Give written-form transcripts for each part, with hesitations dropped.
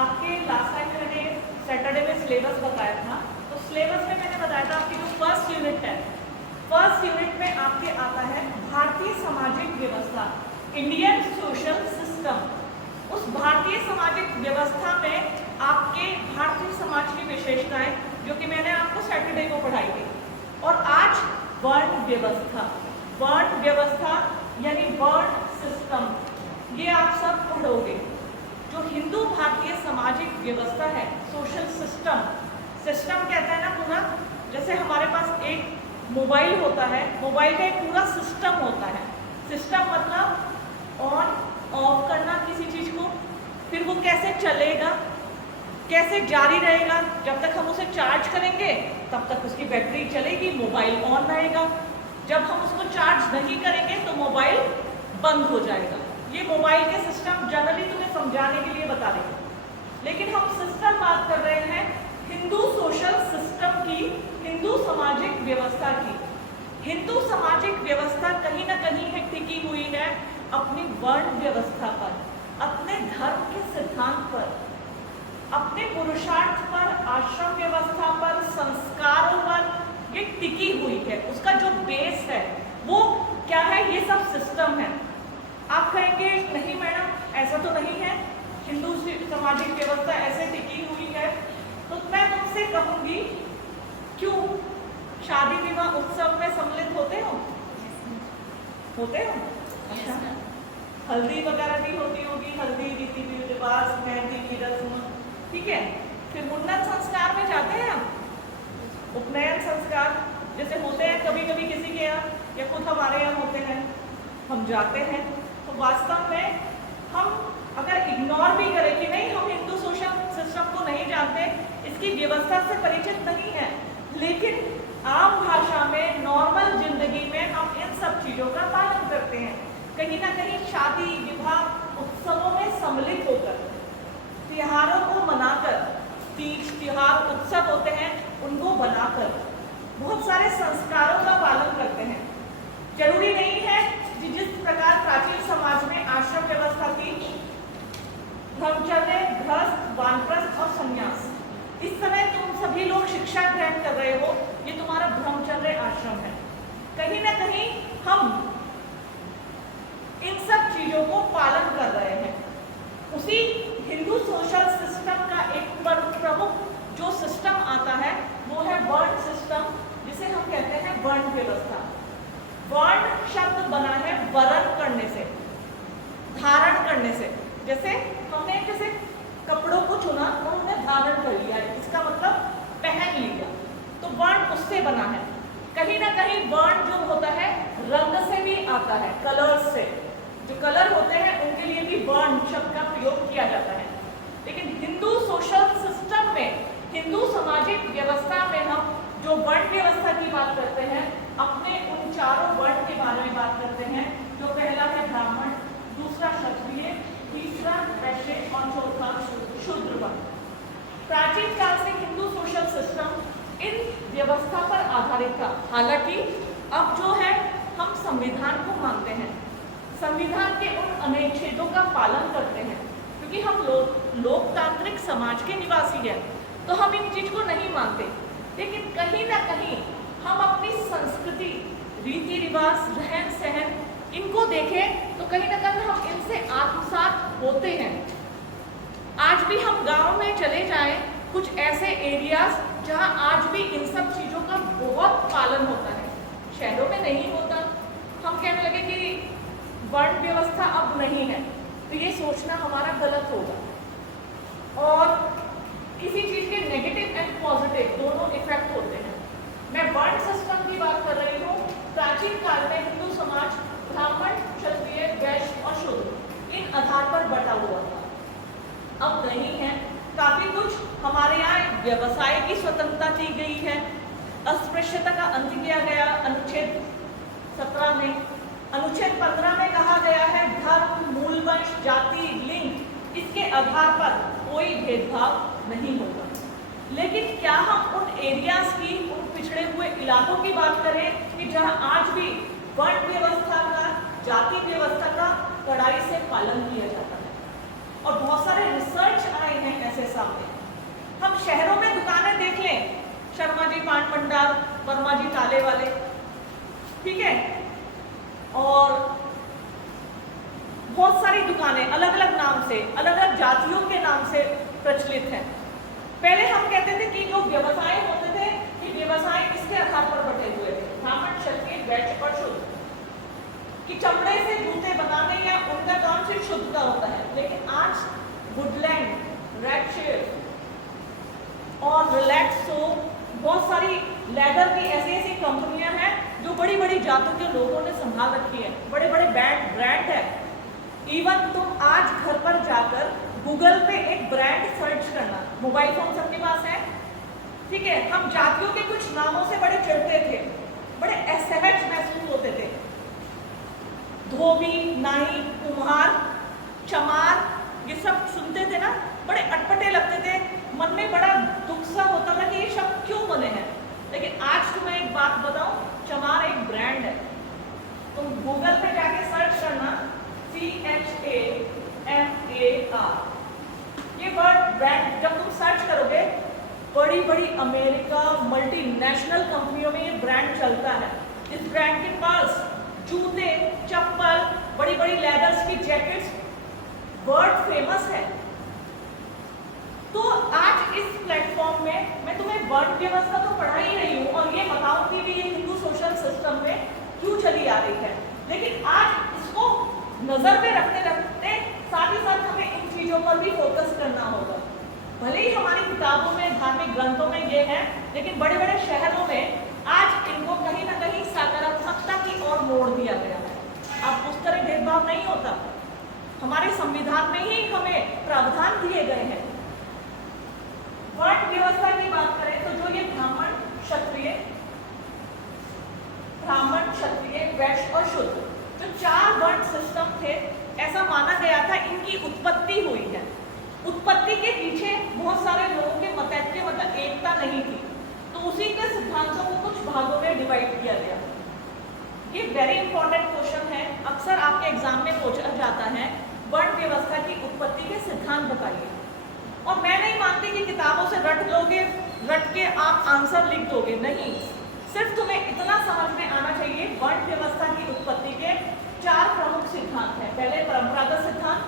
आपके last time मैंने Saturday में सिलेबस बताया था, तो सिलेबस में मैंने बताया था आपकी जो फर्स्ट यूनिट है, फर्स्ट यूनिट में आपके आता है भारतीय सामाजिक व्यवस्था, इंडियन सोशल सिस्टम। उस भारतीय सामाजिक व्यवस्था में आपके भारतीय समाज की विशेषताएं जो कि मैंने आपको सैटरडे को पढ़ाई थी। और आज वर्ण व्यवस्था, वर्ण व्यवस्था यानी वर्ण सिस्टम, ये आप सब पढ़ोगे। जो हिंदू भारतीय सामाजिक व्यवस्था है, सोशल सिस्टम, सिस्टम कहता है ना पूरा, जैसे हमारे पास एक मोबाइल होता है, मोबाइल का एक पूरा सिस्टम होता है। सिस्टम मतलब ऑन ऑफ करना किसी चीज को, फिर वो कैसे चलेगा, कैसे जारी रहेगा, जब तक हम उसे चार्ज करेंगे तब तक उसकी बैटरी चलेगी, मोबाइल ऑन रहेगा। जब हम उसको चार्ज नहीं करेंगे तो मोबाइल बंद हो जाएगा। ये मोबाइल के सिस्टम जनरली तुम्हें समझाने के लिए बता देंगे, लेकिन हम सिस्टम बात कर रहे हैं हिंदू सोशल सिस्टम की, हिंदू सामाजिक व्यवस्था की। हिंदू सामाजिक व्यवस्था कहीं ना कहीं है टिकी हुई है अपनी वर्ण व्यवस्था पर, अपने धर्म के सिद्धांत पर, अपने पुरुषार्थ पर, आश्रम व्यवस्था पर, संस्कारों पर ये टिकी हुई है। उसका जो बेस है वो क्या है? ये सब सिस्टम है। आप कहेंगे नहीं मैडम ऐसा तो नहीं है, हिंदू सामाजिक व्यवस्था ऐसे टिकी हुई है, तो मैं तुमसे कहूंगी क्यों? शादी विवाह उत्सव में सम्मिलित होते हो? होते हो? अच्छा, हल्दी वगैरह भी होती होगी, हल्दी रीति रिवाज, मेहंदी की रस्म, ठीक है। फिर मुंडन संस्कार में जाते हैं हम, उपनयन संस्कार जैसे होते हैं कभी कभी किसी के यहाँ या खुद हमारे यहाँ होते हैं, हम जाते हैं। तो वास्तव में हम अगर इग्नोर भी करें कि नहीं हम हिंदू सोशल सिस्टम को नहीं जानते, इसकी व्यवस्था से परिचित नहीं है, लेकिन आम भाषा में, नॉर्मल जिंदगी में हम इन सब चीजों का पालन करते हैं। कहीं ना कहीं शादी विवाह उत्सवों में सम्मिलित होकर, त्योहारों को मनाकर, तीज त्योहार उत्सव होते हैं उनको बनाकर बहुत सारे संस्कारों का पालन करते हैं। जरूरी नहीं है कि जिस प्रकार प्राचीन समाज में आश्रम व्यवस्था थी, ब्रह्मचर्य, गृहस्थ, वानप्रस्थ और संन्यास, इस समय तुम सभी लोग शिक्षा ग्रहण कर रहे हो, ये तुम्हारा ब्रह्मचर्य आश्रम है। कहीं ना कहीं हम इन सब चीजों को पालन कर रहे हैं। उसी हिंदू सोशल सिस्टम का एक प्रमुख जो सिस्टम आता है वो है वर्ण सिस्टम, जिसे हम कहते हैं वर्ण व्यवस्था। वर्ण शब्द बना है वरण करने से, धारण करने से। जैसे हमने जैसे कपड़ों को चुना और हमने धारण कर लिया, इसका मतलब पहन लिया, तो वर्ण उससे बना है। कहीं ना कहीं वर्ण जो होता है रंग से भी आता है, कलर्स से। जो कलर होते हैं उनके लिए भी वर्ण शब्द का प्रयोग किया जाता है। लेकिन हिंदू सोशल सिस्टम में, हिंदू सामाजिक व्यवस्था में हम जो वर्ण व्यवस्था की बात करते हैं, अपने उन चारों वर्ण के बारे में बात करते हैं। जो पहला है ब्राह्मण, दूसरा क्षत्रिय, तीसरा वैश्य और चौथा शूद्र वर्ण। प्राचीन काल से हिंदू सोशल सिस्टम इन व्यवस्था पर आधारित था। हालांकि अब जो है हम संविधान को मानते हैं, संविधान के उन अनुच्छेदों का पालन करते हैं, क्योंकि हम लोकतांत्रिक समाज के निवासी हैं, तो हम इन चीज को नहीं मानते। लेकिन कहीं ना कहीं हम अपनी संस्कृति, रीति रिवाज, रहन सहन, इनको देखें तो कहीं ना कहीं हम इनसे आत्मसात होते हैं। आज भी हम गांव में चले जाएं, कुछ ऐसे एरियाज जहां आज भी इन सब चीजों का बहुत पालन होता है, शहरों में नहीं होता। हम कहने लगे कि वर्ण व्यवस्था अब नहीं है, तो ये सोचना हमारा गलत होगा। और किसी चीज के नेगेटिव एंड पॉजिटिव दोनों इफेक्ट होते हैं। मैं वर्ण सिस्टम की बात कर रही हूँ। प्राचीन काल में हिंदू समाज ब्राह्मण, क्षत्रिय, वैश्य और शूद्र इन आधार पर बटा हुआ था। अब नहीं है, काफी कुछ हमारे यहाँ व्यवसाय की स्वतंत्रता दी गई है, अस्पृश्यता का अंत किया गया अनुच्छेद 17 में। अनुच्छेद 15 में कहा गया है धर्म, मूलवंश, जाति, लिंग, इसके आधार पर कोई भेदभाव नहीं होगा। लेकिन क्या हम उन एरियाज की, उन पिछड़े हुए इलाकों की बात करें कि जहां आज भी वर्ण व्यवस्था का, जाति व्यवस्था का कड़ाई से पालन किया जाता है? और बहुत सारे रिसर्च आए हैं ऐसे सामने। हम शहरों में दुकानें देख लें, शर्मा जी पान भंडार, वर्मा जी ताले वाले, ठीक है, और बहुत सारी दुकानें अलग अलग नाम से, अलग अलग जातियों के नाम से प्रचलित हैं। पहले हम कहते थे कि जो व्यवसाय होते थे कि व्यवसाय किसके आधार पर बटे हुए थे, ब्राह्मण, क्षत्रिय, वैश्य और शुद्र, कि चमड़े से जूते बनाने या उनका काम सिर्फ शुद्ध का होता है। लेकिन आज वुडलैंड, रेडशेफ और रिलैक्सो, बहुत सारी लेदर की ऐसी ऐसी कंपनियां हैं जो बड़ी बड़ी जातों के लोगों ने संभाल रखी है, बड़े बड़े ब्रांड है। इवन तुम आज घर पर जाकर गूगल पे एक ब्रांड सर्च करना, मोबाइल फोन सबके पास है, ठीक है, हम जातियों के कुछ नामों से बड़े चिढ़ते थे, बड़े असहज महसूस होते थे। धोबी, नाई, कुम्हार, चमार, ये सब सुनते थे ना, बड़े अटपटे लगते थे, मन में बड़ा दुख सा होता था कि ये शब्द क्यों बने हैं। लेकिन आज तुम्हें एक बात बताऊं, चमार एक ब्रांड है। तुम गूगल पे जाके सर्च करना CHAMAR, ये वर्ड ब्रांड जब तुम सर्च करोगे, बड़ी बड़ी अमेरिका मल्टीनेशनल कंपनियों में ये ब्रांड चलता है। इस ब्रांड के पर्स, जूते, चप्पल, बड़ी बड़ी लेदर्स की जैकेट्स, वर्ल्ड फेमस है। तो आज इस प्लेटफॉर्म में मैं तुम्हें वर्ण व्यवस्था तो पढ़ा ही रही हूँ और ये बताऊंगी भी ये हिंदू सोशल सिस्टम में क्यों चली आ रही है, लेकिन आज इसको नजर में रखते रखते साथ ही साथ हमें इन चीजों पर भी फोकस करना होगा। भले ही हमारी किताबों में, धार्मिक ग्रंथों में ये है, लेकिन बड़े बड़े शहरों में आज इनको कहीं ना कहीं सकारात्मकता की ओर मोड़ दिया गया है। अब उस तरह भेदभाव नहीं होता, हमारे संविधान में ही हमें प्रावधान दिए गए हैं। वर्ण व्यवस्था की बात करें तो जो ये ब्राह्मण, क्षत्रिय, वैश्य और शुद्र, जो 4 वर्ण सिस्टम थे, ऐसा माना गया था इनकी उत्पत्ति हुई है। उत्पत्ति के पीछे बहुत सारे लोगों के मतैक्य, मतलब एकता नहीं थी, तो उसी के सिद्धांतों को कुछ भागों में डिवाइड किया गया। ये वेरी इंपॉर्टेंट क्वेश्चन है, अक्सर आपके एग्जाम में पूछा जाता है, वर्ण व्यवस्था की उत्पत्ति के सिद्धांत बताइए। और मैं नहीं मानती कि किताबों से रट के आप आंसर लिख दोगे, नहीं, सिर्फ तुम्हें इतना समझ में आना चाहिए, वर्ण व्यवस्था की उत्पत्ति के 4 प्रमुख सिद्धांत हैं। पहले परंपरागत सिद्धांत,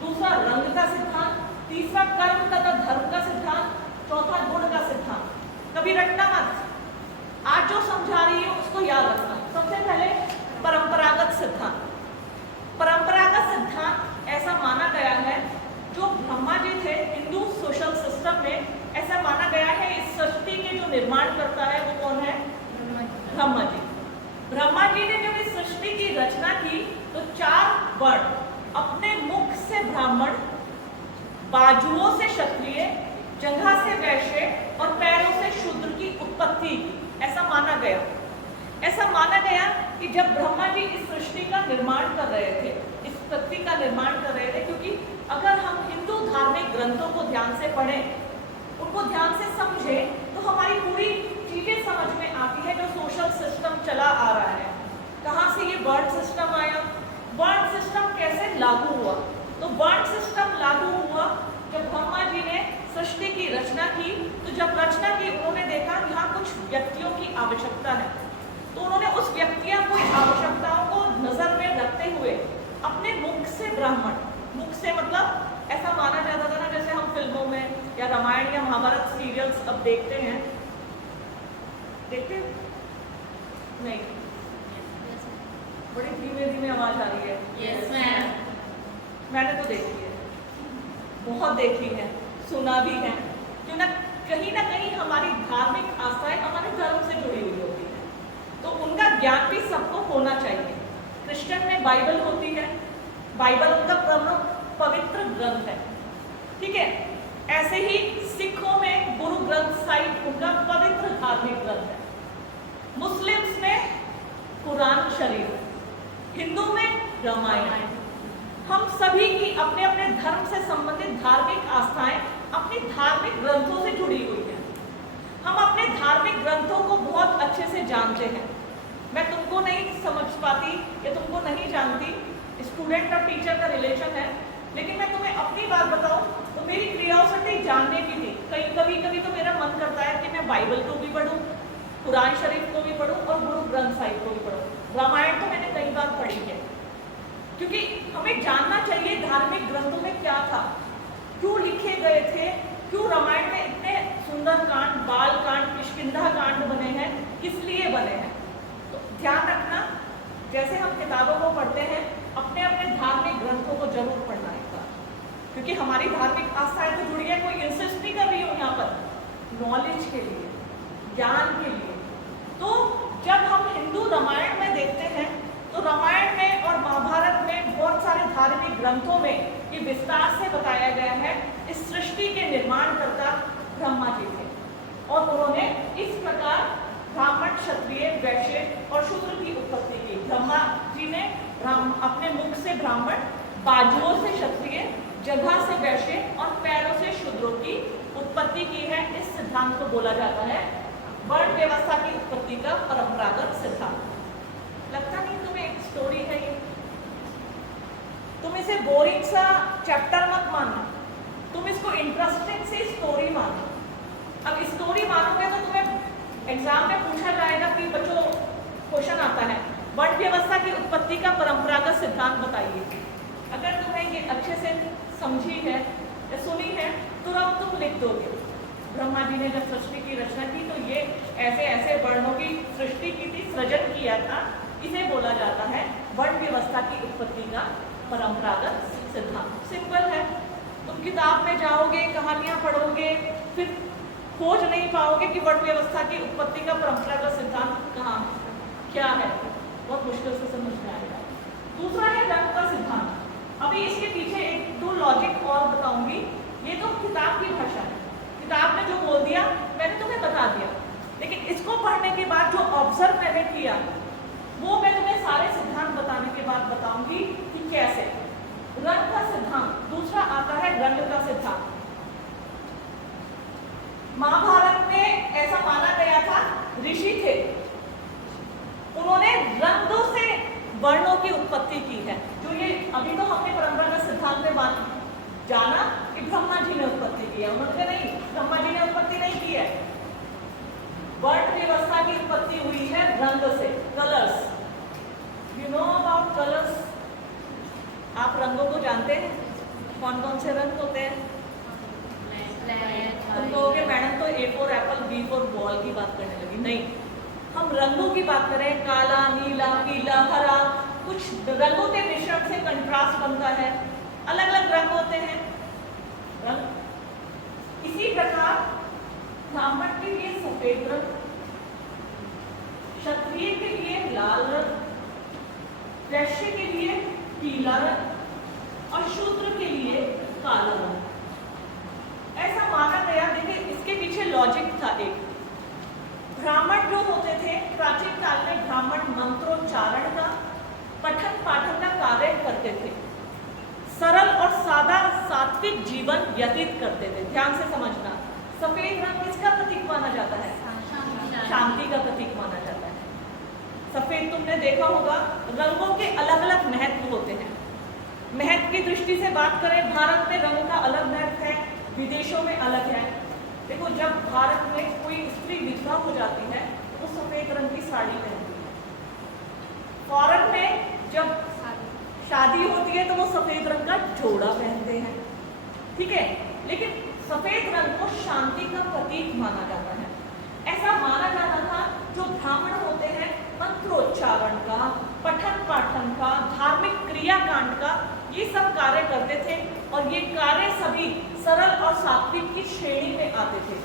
दूसरा रंग का सिद्धांत, तीसरा कर्म तथा धर्म का सिद्धांत, चौथा गुण का सिद्धांत। कभी रटना मत, आज जो समझा रही है उसको याद रखना। सबसे पहले परंपरागत सिद्धांत। परंपरागत सिद्धांत ऐसा माना गया है, जो ब्रह्मा जी थे हिंदू सोशल सिस्टम में, ऐसा माना गया है इस सृष्टि के जो निर्माण करता है वो कौन है? ब्रह्मा जी। ब्रह्मा जी ने जब इस सृष्टि की रचना की तो 4 वर्ण, अपने मुख से ब्राह्मण, बाजुओं से क्षत्रिय, जंघा से वैश्य और पैरों से शूद्र की उत्पत्ति की, ऐसा माना गया। ऐसा माना गया कि जब ब्रह्मा जी इस सृष्टि का निर्माण कर रहे थे, इस पृथ्वी का निर्माण कर रहे थे, क्योंकि अगर हम हिंदू धार्मिक ग्रंथों को ध्यान से पढ़ें, उनको ध्यान से समझें, तो हमारी पूरी चीजें समझ में आती है जो सोशल सिस्टम चला आ रहा है। कहाँ से ये वर्ण सिस्टम आया, वर्ण सिस्टम कैसे लागू हुआ? तो वर्ण सिस्टम लागू हुआ जब ब्रह्मा जी ने सृष्टि की रचना की। तो जब रचना की, उन्होंने देखा कि हाँ कुछ व्यक्तियों की आवश्यकता है, तो उन्होंने उस व्यक्तियों को आवश्यकताओं को नजर में रखते हुए अपने मुख से ब्राह्मण, मुख से मतलब ऐसा माना जाता था ना, जैसे हम फिल्मों में या रामायण या महाभारत सीरियल्स अब देखते हैं, देखते नहीं, बड़ी धीमे धीमे आवाज आ रही है। Yes ma'am. मैंने तो देखी है, बहुत देखी है, सुना भी है, क्यों ना कहीं हमारी धार्मिक आस्थाएं हमारे धर्म से जुड़ी हुई होती है, तो उनका ज्ञान भी सबको होना चाहिए। क्रिश्चियन में बाइबल होती है, बाइबल उनका प्रमुख पवित्र ग्रंथ है, ठीक है। ऐसे ही सिखों में गुरु ग्रंथ साहिब उनका पवित्र धार्मिक ग्रंथ है। मुस्लिम्स में कुरान शरीफ, हिंदू में रामायण। हम सभी की अपने अपने धर्म से संबंधित धार्मिक आस्थाएं अपनी धार्मिक ग्रंथों से जुड़ी हुई है। हम अपने धार्मिक ग्रंथों को बहुत अच्छे से जानते हैं। मैं तुमको नहीं समझ पाती या तुमको नहीं जानती, स्टूडेंट और टीचर का रिलेशन है, लेकिन मैं तुम्हें अपनी बात बताऊं तो मेरी क्रियोसिटी जानने की थी। कभी कभी तो मेरा मन करता है कि मैं बाइबल को भी पढूं, कुरान शरीफ को भी पढूं और गुरु ग्रंथ साहिब को भी पढूं। रामायण तो मैंने कई बार पढ़ी है, क्योंकि हमें जानना चाहिए धार्मिक ग्रंथों में क्या था, क्यों लिखे गए थे, क्यों रामायण में इतने सुंदर कांड, बाल कांड, किष्किंधा कांड बने हैं, किस लिए बने हैं। तो ध्यान रखना, जैसे हम किताबों को पढ़ते हैं, अपने अपने धार्मिक ग्रंथों को जरूर पढ़ना एक बार, क्योंकि हमारी धार्मिक आस्थाएं तो जुड़ी है, कोई इंसिस्ट नहीं कर रही हूँ यहाँ पर, नॉलेज के लिए, ज्ञान के लिए। तो जब हम हिंदू रामायण में देखते हैं तो रामायण में और महाभारत में बहुत सारे धार्मिक ग्रंथों में ये विस्तार से बताया गया है इस सृष्टि के निर्माणकर्ता ब्रह्मा जी थे, और उन्होंने इस प्रकार ब्राह्मण, क्षत्रिय, वैश्य और शूद्र की उत्पत्ति की। ब्रह्मा जी ने अपने मुख से ब्राह्मण, बाजुओं से क्षत्रिय, जगह से वैश्य और पैरों से शूद्रों की उत्पत्ति की है। इस सिद्धांत को बोला जाता है वर्ण व्यवस्था की उत्पत्ति का परंपरागत सिद्धांत। लगता नहीं तुम्हें एक स्टोरी है ये? तुम इसे बोरिंग सा चैप्टर मत मानो, तुम इसको इंटरेस्टिंग सी स्टोरी मानो। अब स्टोरी मानोगे तो तुम्हें एग्जाम में पूछा जाएगा कि बच्चों क्वेश्चन आता है वर्ण व्यवस्था की उत्पत्ति का परंपरागत सिद्धांत बताइए। अगर तुम्हें ये अच्छे से समझी है या सुनी है तो अब तुम लिख दोगे ब्रह्मा जी ने जब सृष्टि की रचना की तो ये ऐसे ऐसे वर्णों की सृष्टि की थी, सृजन किया था। इसे बोला जाता है वर्ण व्यवस्था की उत्पत्ति का परंपरागत सिद्धांत। सिंपल है, तुम किताब में जाओगे, कहानियां पढ़ोगे, फिर खोज नहीं पाओगे कि वर्ण व्यवस्था की उत्पत्ति का परंपरागत सिद्धांत कहाँ क्या है, बहुत मुश्किल से समझ में आएगा। दूसरा है रंग का सिद्धांत। अभी इसके पीछे एक दो लॉजिक और बताऊंगी, ये तो किताब की भाषा है, किताब ने जो बोल दिया मैंने तुम्हें बता दिया, लेकिन इसको पढ़ने के बाद जो ऑब्जर्व मैंने किया वो मैं तुम्हें सारे सिद्धांत बताने के बाद बताऊंगी कि कैसे। रंग का सिद्धांत, दूसरा आता है रंग का सिद्धांत। महाभारत में ऐसा माना गया था, ऋषि थे, उन्होंने रंगों से वर्णों की उत्पत्ति की है। जो ये अभी तो हमने परंपरागत सिद्धांत में जाना कि ब्रह्मा जी ने उत्पत्ति की है, उन्होंने नहीं, ब्रह्मा जी ने उत्पत्ति नहीं की है। वर्ण व्यवस्था की उत्पत्ति हुई है रंग से, colours. You know about colours? आप रंगों को जानते हैं? कौन कौन से रंग होते हैं? तुम कहोगे मैडम तो A for Apple, B for ball की बात करने लगी। नहीं, हम रंगों की बात करें, काला, नीला, पीला, हरा, कुछ रंगों के मिश्रण से कंट्रास्ट बनता है, अलग अलग रंग होते हैं रंग। इसी प्रकार ब्राह्मण के लिए सफेद रंग, क्षत्रिय के लिए लाल रंग, वैश्य के लिए पीला रंग और शूद्र के लिए काला रंग। ऐसा माना गया। देखिए इसके पीछे लॉजिक था एक। ब्राह्मण जो होते थे प्राचीन काल में, ब्राह्मण मंत्रोच्चारण का, पठन पाठन का कार्य करते थे, सरल और सादा सात्विक जीवन व्यतीत करते थे। ध्यान से समझना, सफेद रंग किसका प्रतीक माना जाता है? शांति का प्रतीक माना जाता है। सफेद तुमने देखा होगा, रंगों के अलग अलग महत्व होते हैं। महत्व की दृष्टि से बात करें, भारत में रंग का अलग महत्व है, विदेशों में अलग है। देखो जब भारत में कोई स्त्री विधवा हो जाती है तो सफेद रंग की साड़ी पहनती है। फॉरेन में जब शादी होती है तो वो सफेद रंग का जोड़ा पहनते हैं, ठीक है। लेकिन सफेद रंग को शांति का प्रतीक माना जाता है। ऐसा माना जाता था जो ब्राह्मण होते हैं मंत्रोच्चारण का, पठन पाठन का, धार्मिक क्रियाकांड का ये सब कार्य करते थे, और ये कार्य सभी सरल और सात्विक की श्रेणी में आते थे,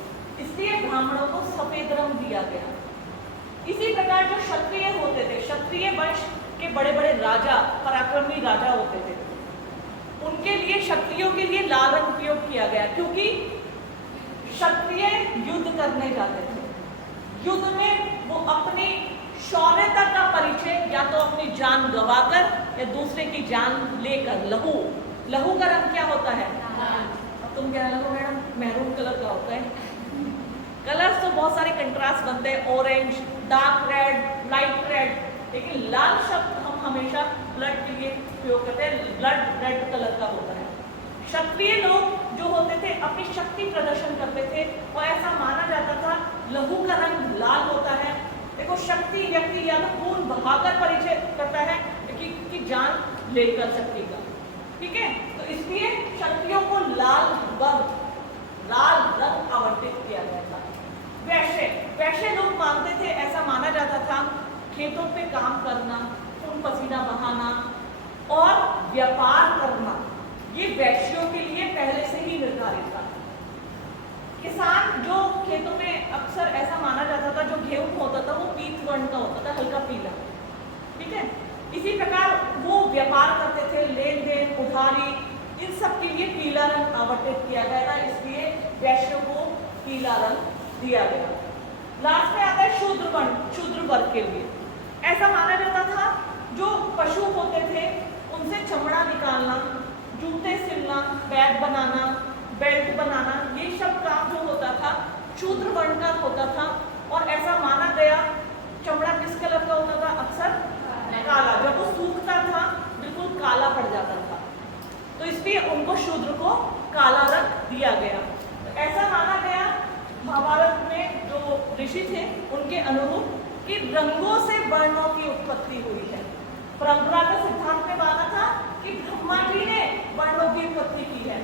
इसलिए ब्राह्मणों को सफेद रंग दिया गया। इसी प्रकार जो क्षत्रिय होते थे, क्षत्रिय वंश के बड़े बड़े राजा, पराक्रमी राजा होते थे, उनके लिए, क्षत्रियों के लिए लाल रंग उपयोग किया गया, क्योंकि क्षत्रिय युद्ध करने जाते थे। युद्ध में वो अपनी शौर्यता का परिचय या तो अपनी जान गवाकर या दूसरे की जान लेकर, लहू का रंग क्या होता है? अब तुम क्या लगो मैडम, मैरून कलर का होता है। कलर्स तो बहुत सारे कंट्रास्ट बनते हैं, orange, dark red, light red, लेकिन लाल शब्द हम हमेशा ब्लड के लिए उपयोग करते हैं, ब्लड रेड कलर का होता है। क्षत्रिय लोग जो होते थे अपनी शक्ति प्रदर्शन करते थे और ऐसा माना जाता था लहू का रंग लाल होता है। देखो शक्ति व्यक्ति या तो खून बहाकर परिचय करता है कि जान लेकर शक्ति का, ठीक है। तो इसलिए क्षत्रियों को लाल रंग आवंटित किया गया था। वैश्य लोग मानते थे, ऐसा माना जाता था खेतों पे काम करना, खून पसीना बहाना और व्यापार करना ये वैश्यों के लिए पहले से ही निर्धारित था। किसान जो खेतों में अक्सर ऐसा माना जाता था जो गेहूं होता था वो पीत वर्ण का होता था, हल्का पीला, ठीक है। इसी प्रकार वो व्यापार करते थे, लेन देन उधारी इन सब के लिए पीला रंग आवंटित किया गया था, इसलिए वैश्यों को पीला रंग दिया गया। लास्ट में आता है शूद्र वर्ग के लिए। ऐसा माना जाता था जो पशु होते थे उनसे चमड़ा निकालना, जूते सिलना, बैग बनाना, बेल्ट बनाना, ये सब काम जो होता था शूद्र वर्ण का होता था। और ऐसा माना गया चमड़ा किस कलर का होता था? अक्सर काला, जब वो सूखता था बिल्कुल काला पड़ जाता था, तो इसलिए उनको शूद्र को काला रंग दिया गया। तो ऐसा माना गया महाभारत में जो ऋषि थे उनके अनुरूप कि रंगों से वर्णों की उत्पत्ति हुई है। परंपरा का सिद्धांत में माना था कि ब्रह्मा जी ने वर्णों की उत्पत्ति की है,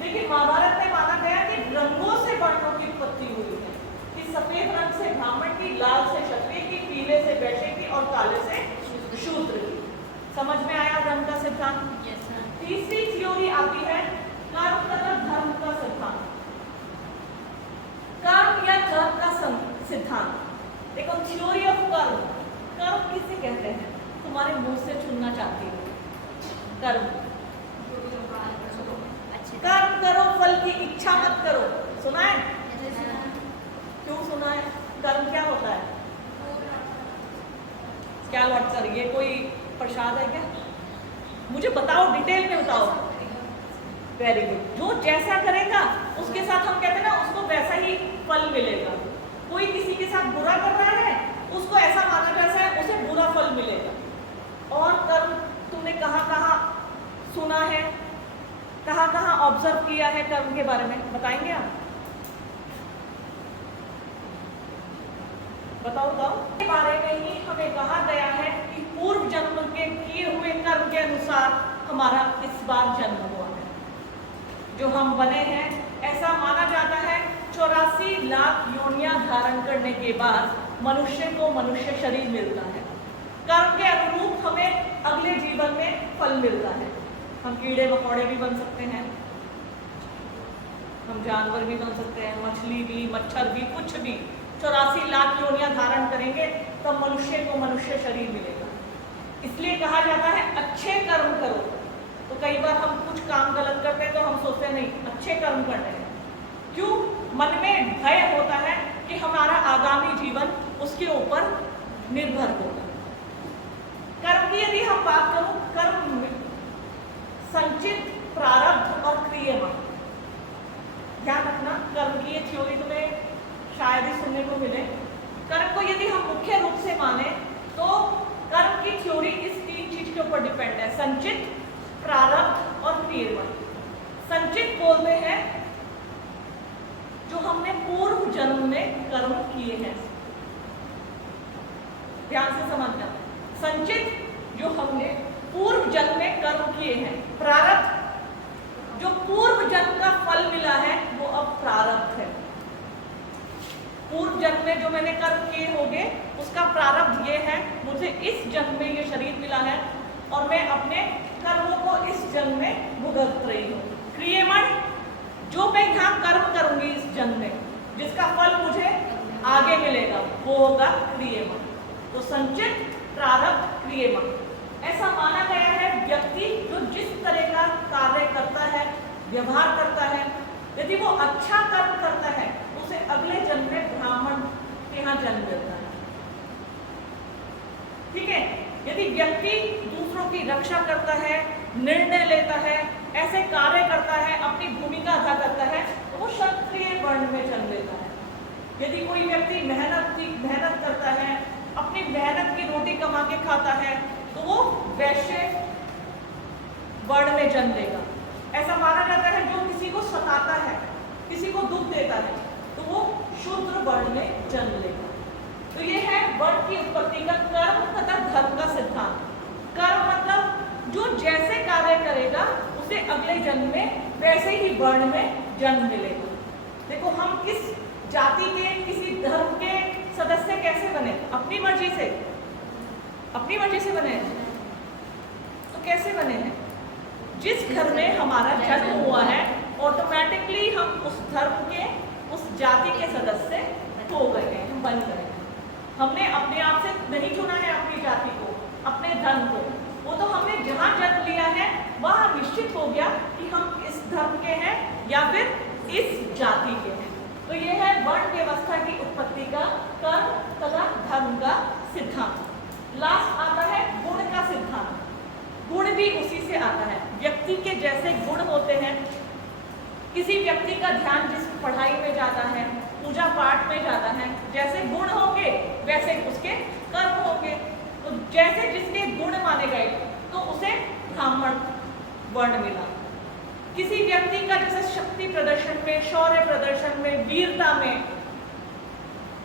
लेकिन महाभारत में माना गया कि रंगों से वर्णों की उत्पत्ति हुई है कि सफेद रंग से ब्राह्मण की, लाल से क्षत्रिय की, पीले से वैश्य की और काले से शूद्र की। समझ में आया रंग का सिद्धांत? तीसरी थ्योरी आती है कर्म तथा धर्म का सिद्धांत। कर्म या धर्म का सिद्धांत। देखो थ्योरी ऑफ कर्म, कर्म किसे कहते हैं? तुम्हारे मुंह से चुनना चाहती हूँ। कर्म, कर्म करो फल की इच्छा मत करो। सुना है? क्यों सुना है? कर्म क्या होता है? क्या लौट कर, ये कोई प्रसाद है क्या? मुझे बताओ, डिटेल में बताओ। Very good. जो जैसा करेगा उसके साथ हम कहते हैं ना उसको वैसा ही फल मिलेगा। कोई किसी के साथ बुरा कर रहा है उसको ऐसा माना जाता है उसे बुरा फल मिलेगा। और कर्म तुमने कहाँ कहाँ सुना है, कहाँ कहाँ ऑब्जर्व किया है कर्म के बारे में? बताएंगे आप? बताओ बताओ। के बारे में ही हमें कहा गया है कि पूर्व जन्म के किए हुए कर्म के अनुसार हमारा इस बार जन्म हुआ है, जो हम बने हैं। ऐसा माना जाता है 84 लाख योनियां धारण करने के बाद मनुष्य को मनुष्य शरीर मिलता है। कर्म के अनुरूप हमें अगले जीवन में फल मिलता है। हम कीड़े मकोड़े भी बन सकते हैं, हम जानवर भी बन सकते हैं, मछली भी, मच्छर भी, कुछ भी। 84 लाख योनियां धारण करेंगे तब मनुष्य को मनुष्य शरीर मिलेगा। इसलिए कहा जाता है अच्छे कर्म करो। तो कई बार हम कुछ काम गलत करते हैं तो हम सोचते हैं नहीं अच्छे कर्म करने हैं। क्यों? मन में भय होता है कि हमारा आगामी जीवन उसके ऊपर निर्भर होगा। कर्म की यदि हम बात करूं, कर्म संचित, प्रारब्ध और क्रियमान। ध्यान रखना, कर्म की ये थ्योरी तुम्हें शायद ही सुनने को मिले। कर्म को यदि हम मुख्य रूप से माने तो कर्म की थ्योरी इस 3 चीज के ऊपर डिपेंड है: संचित, प्रारब्ध और क्रियमान। संचित बोलते हैं जो हमने पूर्व जन्म में कर्म किए हैं। ध्यान से समझना, संचित जो हमने पूर्व जन्म में कर्म किए हैं। प्रारब्ध जो पूर्व जन्म का फल मिला है वो अब प्रारब्ध है। पूर्व जन्म में जो मैंने कर्म किए होंगे उसका प्रारब्ध ये है, मुझे इस जन्म में ये शरीर मिला है और मैं अपने कर्मों को इस जन्म में भुगत रही हूँ। क्रियमण जो मैं यहाँ कर्म करूंगी इस जन्म में, जिसका फल मुझे आगे मिलेगा, वो होगा क्रियमण। तो संचित, प्रारब्ध, क्रियमण। ऐसा माना गया है व्यक्ति जो जिस तरह का कार्य करता है, व्यवहार करता है, यदि वो अच्छा कर्म करता है उसे अगले जन्म में ब्राह्मण के यहाँ जन्म मिलता है। ठीक है? यदि व्यक्ति दूसरों की रक्षा करता है, निर्णय लेता है, ऐसे कार्य करता है, अपनी भूमिका अदा करता है, तो वो क्षत्रिय वर्ण में जन्म लेता है। यदि कोई व्यक्ति मेहनत करता है, अपनी मेहनत की रोटी कमा के खाता है, तो वो वैश्य वर्ण में जन्म लेगा। ऐसा माना जाता है जन्म लेगा। तो ये है वर्ण की उत्पत्ति का कर्म तथा धर्म का सिद्धांत। कर्म मतलब जो जैसे कार्य करेगा उसे अगले जन्म में वैसे ही वर्ण में जन्म मिलेगा। देखो हम किस जाति के किसी धर्म के सदस्य कैसे बने? अपनी मर्जी से, अपनी मर्जी से बने। तो कैसे बने हैं? जिस घर में हमारा जन्म हुआ है ऑटोमेटिकली हम उस धर्म के उस जाति के सदस्य हो गए हैं, हम बन गए हैं। हमने अपने आप से नहीं चुना है अपनी जाति को, अपने धर्म को, वो तो हमने जहाँ जन्म लिया है वहाँ निश्चित हो गया कि हम इस धर्म के हैं या फिर इस जाति के हैं। तो ये है वर्ण व्यवस्था की उत्पत्ति का कर्म तथा धर्म का सिद्धांत। लास्ट आता है गुण का सिद्धांत। गुण भी उसी से आता है। व्यक्ति के जैसे गुण होते हैं, किसी व्यक्ति का ध्यान जिस पढ़ाई में जाता है, पूजा पाठ में जाता है, जैसे गुण होंगे वैसे उसके कर्म होंगे। तो जैसे जिसके गुण माने गए तो उसे ब्राह्मण वर्ण मिला। किसी व्यक्ति का जैसे शक्ति प्रदर्शन में, शौर्य प्रदर्शन में, वीरता में,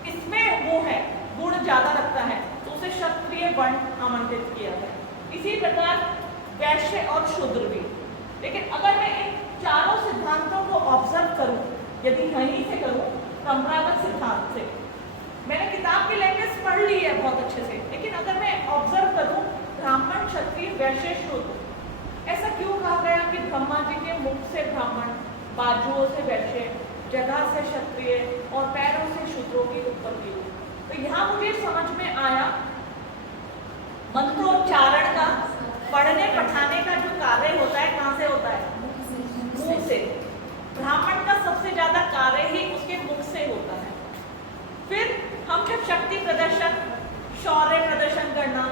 इसमें वो है गुण ज्यादा रखता है तो उसे क्षत्रिय वर्ण आमंत्रित किया है। इसी प्रकार वैश्य और शूद्र भी। लेकिन अगर मैं इन चारों सिद्धांतों को ऑब्जर्व करूं, यदि यहीं से करूं परंपरागत सिद्धांत से, मैंने किताब की लैंग्वेज पढ़ ली है बहुत अच्छे से, लेकिन अगर मैं ऑब्जर्व करूं ब्राह्मण, क्षत्रिय, वैश्य, शूद्र, ऐसा क्यों कहा गया कि ब्रह्मा जी के मुख से ब्राह्मण, बाजुओं से वैश्य, जगह से क्षत्रिय और पैरों से शूद्रों की उत्पत्ति हुई? तो यहाँ मुझे समझ में आया मंत्रोच्चारण का, पढ़ने पढ़ाने का जो कार्य होता है कहाँ से होता है? मुख से। ब्राह्मण का सबसे ज्यादा कार्य ही उसके मुख से होता है। फिर हम जब शक्ति प्रदर्शन, शौर्य प्रदर्शन करना,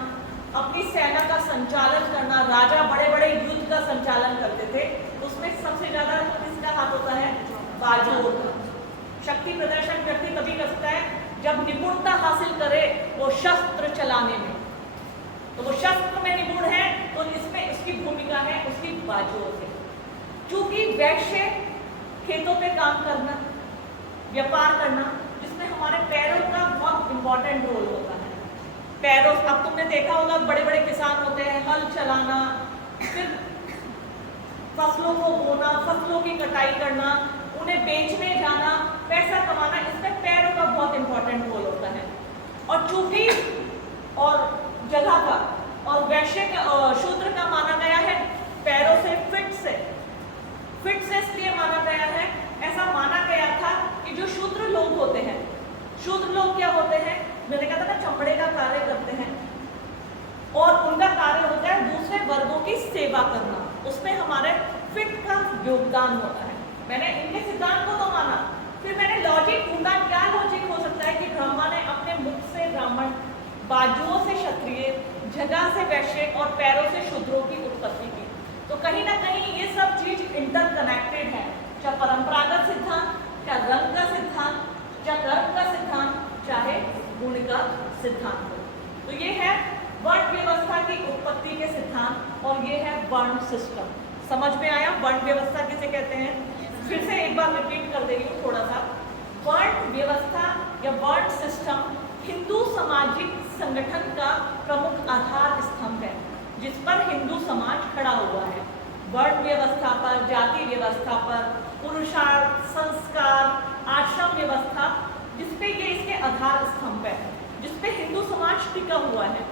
अपनी सेना का संचालन करना, राजा बड़े बड़े युद्ध का संचालन करते थे, उसमें सबसे ज्यादा किसका हाथ होता है? बाजुओं का। शक्ति प्रदर्शन व्यक्ति तभी कर सकता है जब निपुणता हासिल करे वो शस्त्र चलाने में। तो वो शस्त्र में निपुण है तो इसमें उसकी भूमिका है उसकी बाजुओं से। क्योंकि वैश्य खेतों पे काम करना, व्यापार करना, जिसमें हमारे पैरों का बहुत इंपॉर्टेंट रोल होता है। पैरों, अब तुमने देखा होगा बड़े बड़े किसान होते हैं, हल चलाना, फिर फसलों को बोना, फसलों की कटाई करना, उन्हें बेचने जाना, पैसा कमाना, इसमें पैरों का बहुत इंपॉर्टेंट रोल होता है। और चूंकि और जगह का और वैश्य का शूद्र का माना गया है पैरों से, फिट से इसलिए माना गया है, ऐसा माना गया था कि जो शूद्र लोग होते हैं, शूद्र लोग क्या होते हैं? मैंने कहा था ना, चमड़े का कार्य करते हैं और उनका कार्य होता है दूसरे वर्गों की सेवा करना, उसमें हमारे फिट का योगदान होता है। मैंने इनके सिद्धांत को तो माना, फिर मैंने लॉजिक ढूंढा, क्या लॉजिक हो सकता है कि ब्रह्मा ने अपने मुख से ब्राह्मण, बाजुओं से क्षत्रिय, जगह से वैश्य और पैरों से शूद्रों की उत्पत्ति की। तो कहीं ना कहीं ये सब चीज इंटरकनेक्टेड है, चाहे परंपरागत सिद्धांत, चाहे रंग का सिद्धांत, चाहे कर्म का सिद्धांत, चाहे गुण का सिद्धांत हो। तो ये है वर्ण व्यवस्था की उत्पत्ति के सिद्धांत और ये है वर्ण सिस्टम। समझ में आया वर्ण व्यवस्था किसे कहते हैं? फिर से एक बार रिपीट कर दे रही हूँ थोड़ा सा। वर्ण व्यवस्था या वर्ण सिस्टम हिंदू सामाजिक संगठन का प्रमुख आधार स्तंभ है, जिस पर हिंदू समाज खड़ा हुआ है। वर्ण व्यवस्था पर, जाति व्यवस्था पर, पुरुषार्थ, संस्कार, आश्रम व्यवस्था, जिसपे ये इसके आधार स्तंभ है, जिसपे हिंदू समाज टिका हुआ है।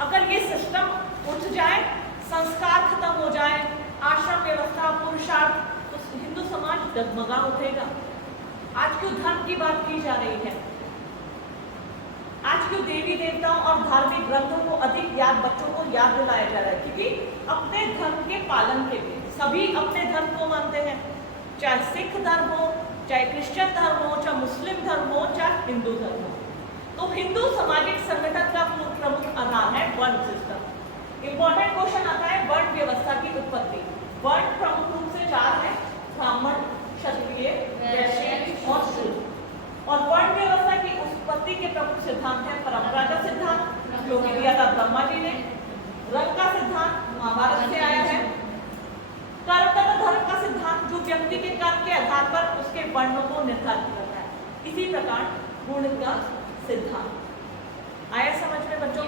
अगर ये सिस्टम उठ जाए, संस्कार खत्म हो जाए, आश्रम व्यवस्था, पुरुषार्थ, तो हिंदू समाज डगमगा उठेगा। आज क्यों धर्म की बात की जा रही है? आज क्यों देवी देवताओं और धार्मिक ग्रंथों को अधिक याद, बच्चों को याद दिलाया जा रहा है? क्योंकि अपने धर्म के पालन के लिए सभी अपने धर्म को मानते हैं, चाहे सिख धर्म हो, चाहे क्रिश्चियन धर्म हो, चाहे मुस्लिम धर्म हो, चाहे हिंदू धर्म हो। तो हिंदू सामाजिक संगठन का प्रमुख आधार है वर्ण सिस्टम। इंपॉर्टेंट क्वेश्चन आता है वर्ण व्यवस्था की उत्पत्ति। वर्ण प्रमुख रूप से चार है: ब्राह्मण, क्षत्रिय, वैश्य और शूद्र। और वर्ण व्यवस्था की उत्पत्ति के प्रमुख सिद्धांत है परंपरागत सिद्धांत, जो कि दिया था ब्रह्मा जी ने। रंग का सिद्धांत महाभारत से आया है। कर्म तथा धर्म का सिद्धांत, जो व्यक्ति के कर्म के आधार पर उसके वर्णों को निर्धारित करता है। इसी प्रकार गुण का सिद्धांत। आया समझ में बच्चों?